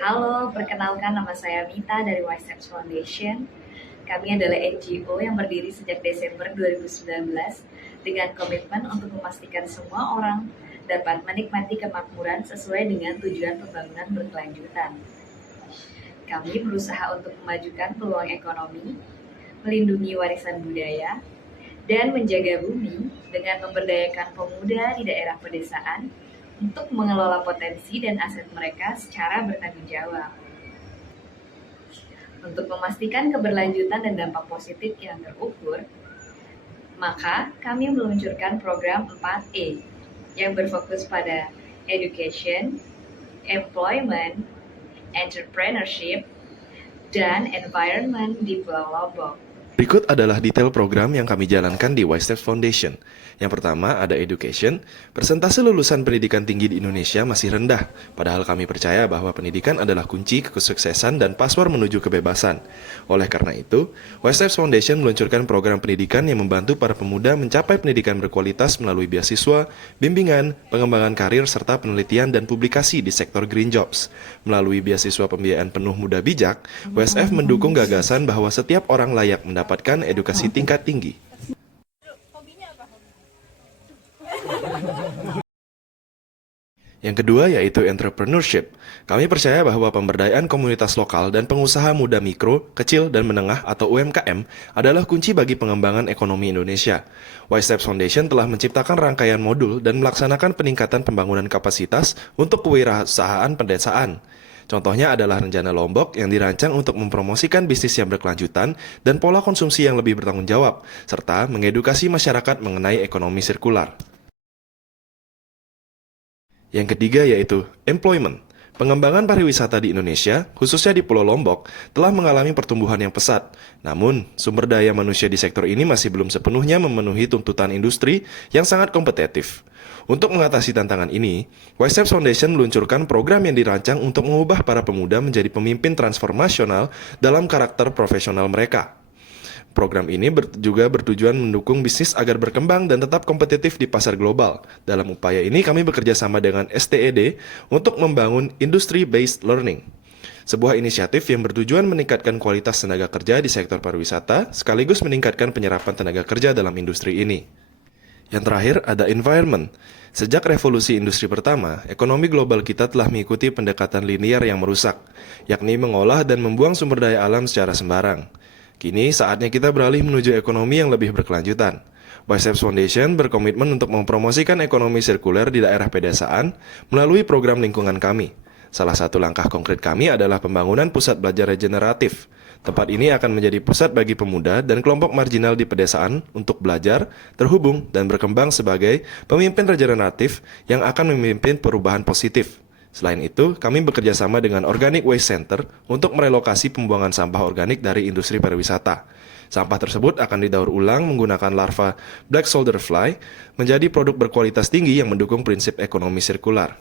Halo, perkenalkan nama saya Mita dari WiseApps Foundation. Kami adalah NGO yang berdiri sejak Desember 2019 dengan komitmen untuk memastikan semua orang dapat menikmati kemakmuran sesuai dengan tujuan pembangunan berkelanjutan. Kami berusaha untuk memajukan peluang ekonomi, melindungi warisan budaya, dan menjaga bumi dengan memberdayakan pemuda di daerah pedesaan untuk mengelola potensi dan aset mereka secara bertanggung jawab. Untuk memastikan keberlanjutan dan dampak positif yang terukur, maka kami meluncurkan program 4E yang berfokus pada education, employment, entrepreneurship, dan environment di Pulau Lombok. Berikut adalah detail program yang kami jalankan di WiseSteps Foundation. Yang pertama ada education. Persentase lulusan pendidikan tinggi di Indonesia masih rendah, padahal kami percaya bahwa pendidikan adalah kunci kesuksesan dan paspor menuju kebebasan. Oleh karena itu, WiseSteps Foundation meluncurkan program pendidikan yang membantu para pemuda mencapai pendidikan berkualitas melalui beasiswa, bimbingan, pengembangan karir, serta penelitian dan publikasi di sektor green jobs. Melalui beasiswa pembiayaan penuh muda bijak, WSF mendukung gagasan bahwa setiap orang layak mendapatkan edukasi tingkat tinggi. Yang kedua yaitu entrepreneurship. Kami percaya bahwa pemberdayaan komunitas lokal dan pengusaha muda mikro, kecil, dan menengah atau UMKM adalah kunci bagi pengembangan ekonomi Indonesia. WiseSteps Foundation telah menciptakan rangkaian modul dan melaksanakan peningkatan pembangunan kapasitas untuk kewirausahaan pedesaan. Contohnya adalah Rencana Lombok yang dirancang untuk mempromosikan bisnis yang berkelanjutan dan pola konsumsi yang lebih bertanggung jawab, serta mengedukasi masyarakat mengenai ekonomi sirkular. Yang ketiga yaitu employment. Pengembangan pariwisata di Indonesia, khususnya di Pulau Lombok, telah mengalami pertumbuhan yang pesat. Namun, sumber daya manusia di sektor ini masih belum sepenuhnya memenuhi tuntutan industri yang sangat kompetitif. Untuk mengatasi tantangan ini, WiseSteps Foundation meluncurkan program yang dirancang untuk mengubah para pemuda menjadi pemimpin transformasional dalam karakter profesional mereka. Program ini juga bertujuan mendukung bisnis agar berkembang dan tetap kompetitif di pasar global. Dalam upaya ini, kami bekerja sama dengan STED untuk membangun Industry-Based Learning, sebuah inisiatif yang bertujuan meningkatkan kualitas tenaga kerja di sektor pariwisata, sekaligus meningkatkan penyerapan tenaga kerja dalam industri ini. Yang terakhir, ada environment. Sejak revolusi industri pertama, ekonomi global kita telah mengikuti pendekatan linear yang merusak, yakni mengolah dan membuang sumber daya alam secara sembarang. Kini saatnya kita beralih menuju ekonomi yang lebih berkelanjutan. WiseSteps Foundation berkomitmen untuk mempromosikan ekonomi sirkuler di daerah pedesaan melalui program lingkungan kami. Salah satu langkah konkret kami adalah pembangunan pusat belajar regeneratif. Tempat ini akan menjadi pusat bagi pemuda dan kelompok marginal di pedesaan untuk belajar, terhubung, dan berkembang sebagai pemimpin regeneratif yang akan memimpin perubahan positif. Selain itu, kami bekerja sama dengan Organic Waste Center untuk merelokasi pembuangan sampah organik dari industri pariwisata. Sampah tersebut akan didaur ulang menggunakan larva black soldier fly menjadi produk berkualitas tinggi yang mendukung prinsip ekonomi sirkular.